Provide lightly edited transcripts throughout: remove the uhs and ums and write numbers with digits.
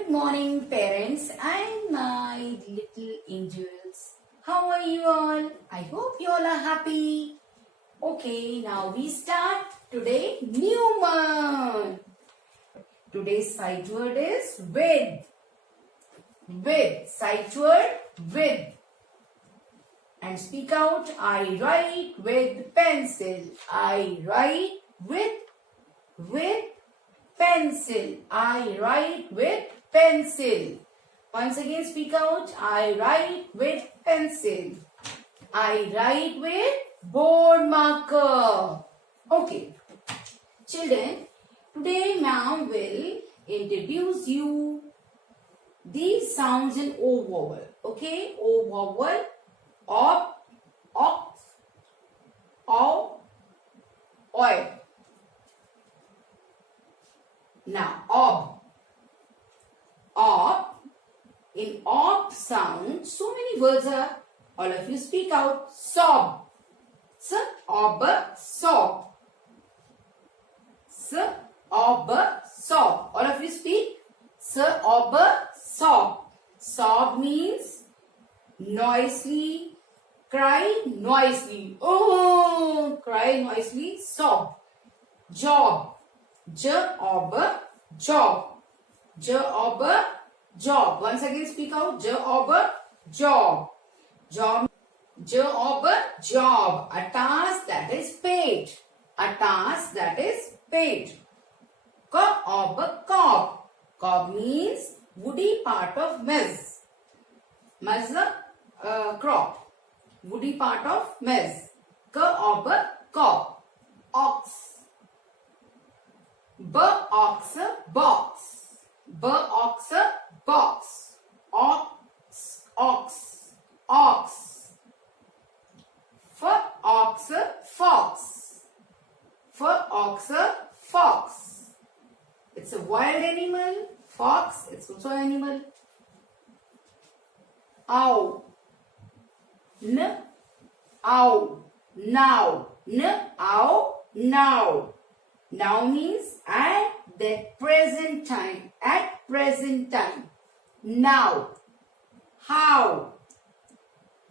Good morning, parents and my little angels. How are you all? I hope you all are happy. Okay, now we start today new month. Today's sight word is with. With. Sight word with. And speak out. I write with pencil. I write with pencil. I write with pencil. Once again speak out. I write with pencil. I write with board marker. Okay. Children, today ma'am will introduce you these sounds in O vowel. Okay? O vowel. Op, ox, ow, oi. Now, ob. Ob. In ob sound, so many words are. All of you speak out. Sob. S, ob, sob. S, ob, sob. All of you speak. S, ob, sob. Sob means noisily, cry noisily. Oh, cry noisily. Sob. Job. Job, job. Job, job. Once again speak out. Job, job. Job, job, job. A task that is paid. A task that is paid. Cob, cob. Cob means woody part of maize. Maize, crop. Woody part of maize. Cob, cob. Ox. B-ox, box. B-ox, box. Ox, ox, ox. F-ox, fox. F-ox, fox. It's a wild animal. Fox, it's also an animal. Ow. N, ow. Now. N, ow, now. Now means at that present time. At present time. Now. How.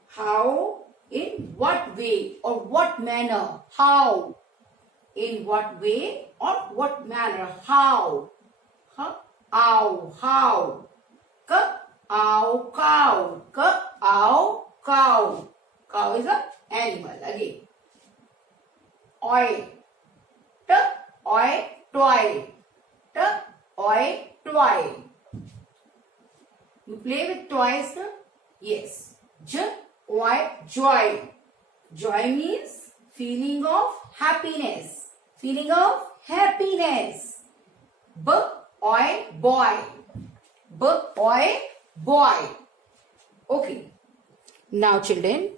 How. In what way or what manner? How. In what way or what manner? How. Ow. How. Ow. Cow. Ow. Cow. Cow is an animal. Again. Oi. Oi, toy. Oi, toy. You play with toys, no? Yes. Oi, joy. Joy means feeling of happiness. Feeling of happiness. Oi, boy. Oi, boy. Okay. Now children,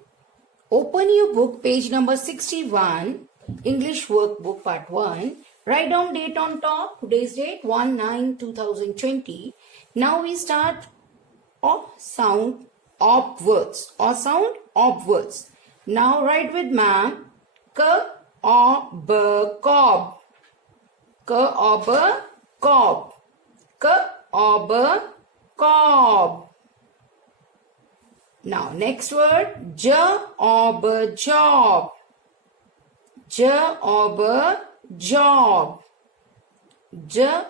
open your book, page number 61. English workbook part 1. Write down date on top. Today's date 1/9/2020. Now we start sound ob words. Or sound ob words. Now write with ma'am. K-o-b, cob. K-o-b, cob. K-o-b, cob. Now next word. Job, job. Job, job. Job,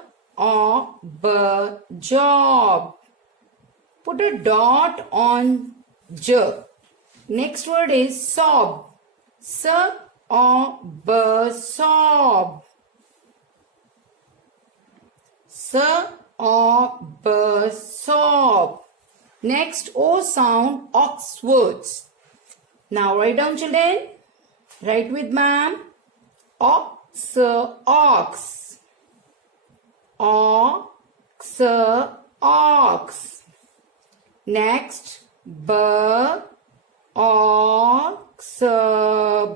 job. Put a dot on j. Next word is sob. Sob, sob. Sob, sob. Next O sound, ox words. Now write down children. Write with ma'am. Ox, ox. Ox, ox. Next, box,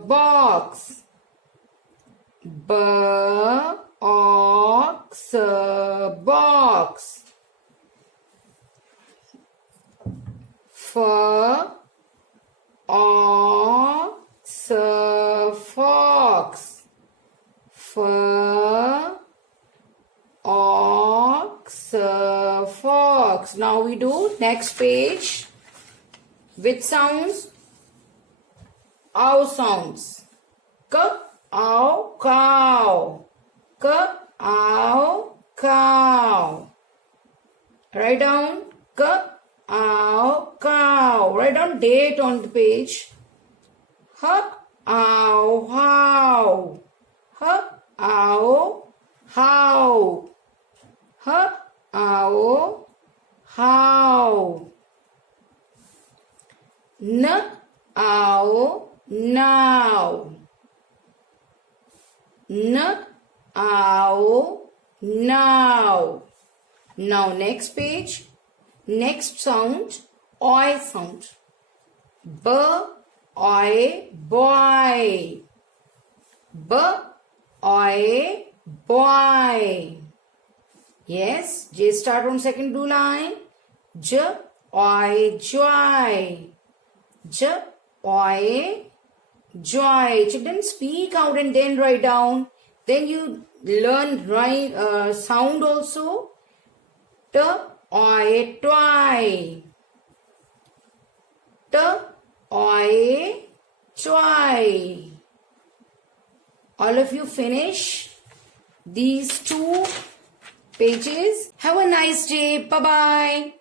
box. Box, box. Fox, fox. Fox, fox. box. Now we do next page with sounds. Ow sounds. K, ow, cow. K, ow, cow. Write down k, ow, cow. Write down date on the page. H, ow, how. H, ow, how. H, ow, how. N, ow, now. N, ow, now. Now next page, next sound, oi sound. B, oi, boy. B, oi, boy. Yes, J start on second blue line. J, oi, joy. J, oi, joy. Children, speak out and then write down. Then you learn sound also. T, oi, twy. T, oi, twy. All of you finish these 2 pages. Have a nice day. Bye-bye.